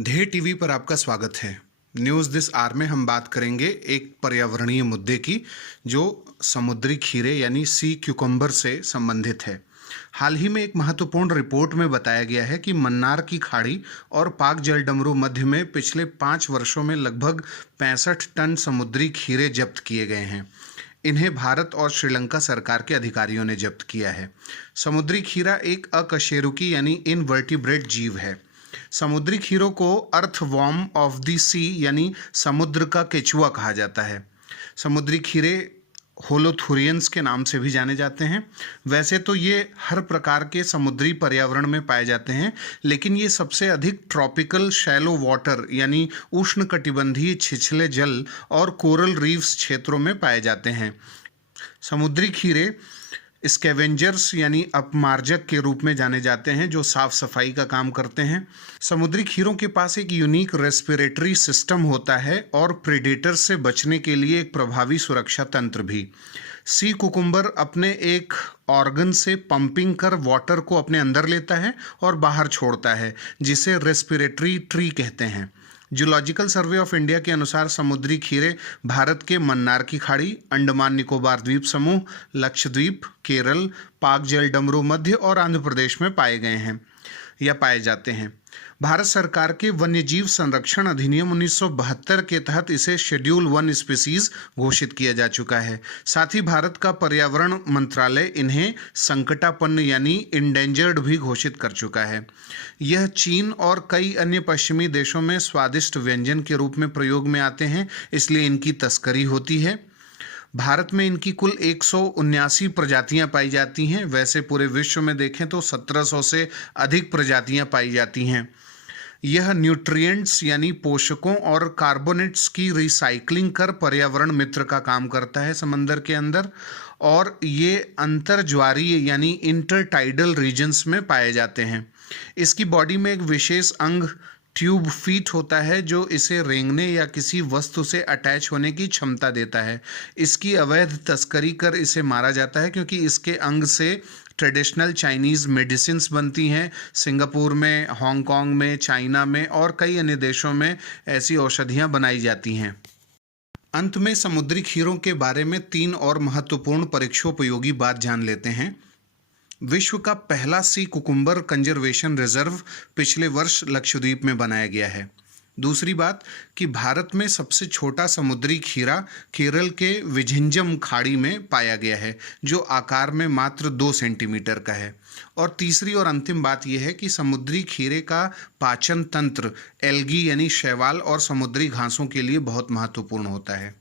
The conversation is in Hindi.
ध्येय टीवी पर आपका स्वागत है। न्यूज़ दिस आवर में हम बात करेंगे एक पर्यावरणीय मुद्दे की जो समुद्री खीरे यानी सी क्यूकम्बर से संबंधित है। हाल ही में एक महत्वपूर्ण रिपोर्ट में बताया गया है कि मन्नार की खाड़ी और पाक जलडमरू मध्य में पिछले 5 वर्षों में लगभग 65 टन समुद्री खीरे जब्त किए गए हैं। इन्हें भारत और श्रीलंका सरकार के अधिकारियों ने जब्त किया है। समुद्री खीरा एक अकशेरुकी यानी इनवर्टिब्रेट जीव है। समुद्री खीरों को अर्थवॉर्म ऑफ द सी यानी समुद्र का केचुआ कहा जाता है। समुद्री खीरे होलोथुरियंस के नाम से भी जाने जाते हैं। वैसे तो ये हर प्रकार के समुद्री पर्यावरण में पाए जाते हैं, लेकिन ये सबसे अधिक ट्रॉपिकल शैलो वाटर यानी उष्णकटिबंधीय छिछले जल और कोरल रीफ्स क्षेत्रों में पाए जाते हैं। समुद्री खीरे स्कैवेंजर्स यानी अपमार्जक के रूप में जाने जाते हैं, जो साफ सफाई का काम करते हैं। समुद्री खीरों के पास एक यूनिक रेस्पिरेटरी सिस्टम होता है और प्रेडेटर से बचने के लिए एक प्रभावी सुरक्षा तंत्र भी। सी कुकुम्बर अपने एक ऑर्गन से पंपिंग कर वाटर को अपने अंदर लेता है और बाहर छोड़ता है, जिसे रेस्पिरेटरी ट्री कहते हैं। जूलॉजिकल सर्वे ऑफ इंडिया के अनुसार समुद्री खीरे भारत के मन्नार की खाड़ी, अंडमान निकोबार द्वीप समूह, लक्षद्वीप, केरल, पाक जलडमरू मध्य और आंध्र प्रदेश में पाए गए हैं या पाए जाते हैं। भारत सरकार के वन्यजीव संरक्षण अधिनियम 1972 के तहत इसे शेड्यूल 1 स्पीसीज घोषित किया जा चुका है। साथ ही भारत का पर्यावरण मंत्रालय इन्हें संकटापन्न यानी इंडेंजर्ड भी घोषित कर चुका है। यह चीन और कई अन्य पश्चिमी देशों में स्वादिष्ट व्यंजन के रूप में प्रयोग में आते हैं, इसलिए इनकी तस्करी होती है। भारत में इनकी कुल 179 प्रजातियां पाई जाती हैं। वैसे पूरे विश्व में देखें तो 1700 से अधिक प्रजातियां पाई जाती हैं। यह न्यूट्रिएंट्स यानी पोषकों और कार्बोनेट्स की रिसाइकलिंग कर पर्यावरण मित्र का काम करता है समंदर के अंदर, और ये अंतर्ज्वारीय यानी इंटरटाइडल रीजन्स में पाए जाते हैं। इसकी बॉडी में एक विशेष अंग ट्यूब फीट होता है जो इसे रेंगने या किसी वस्तु से अटैच होने की क्षमता देता है। इसकी अवैध तस्करी कर इसे मारा जाता है क्योंकि इसके अंग से ट्रेडिशनल चाइनीज़ मेडिसिन्स बनती हैं। सिंगापुर में, हांगकांग में, चाइना में और कई अन्य देशों में ऐसी औषधियाँ बनाई जाती हैं। अंत में समुद्री खीरों के बारे में 3 और महत्वपूर्ण परीक्षोपयोगी बात जान लेते हैं। विश्व का पहला सी कुकुम्बर कंजर्वेशन रिजर्व पिछले वर्ष लक्षद्वीप में बनाया गया है। दूसरी बात कि भारत में सबसे छोटा समुद्री खीरा केरल के विझिंजम खाड़ी में पाया गया है, जो आकार में मात्र 2 सेंटीमीटर का है। और तीसरी और अंतिम बात यह है कि समुद्री खीरे का पाचन तंत्र एल्गी यानी शैवाल और समुद्री घासों के लिए बहुत महत्वपूर्ण होता है।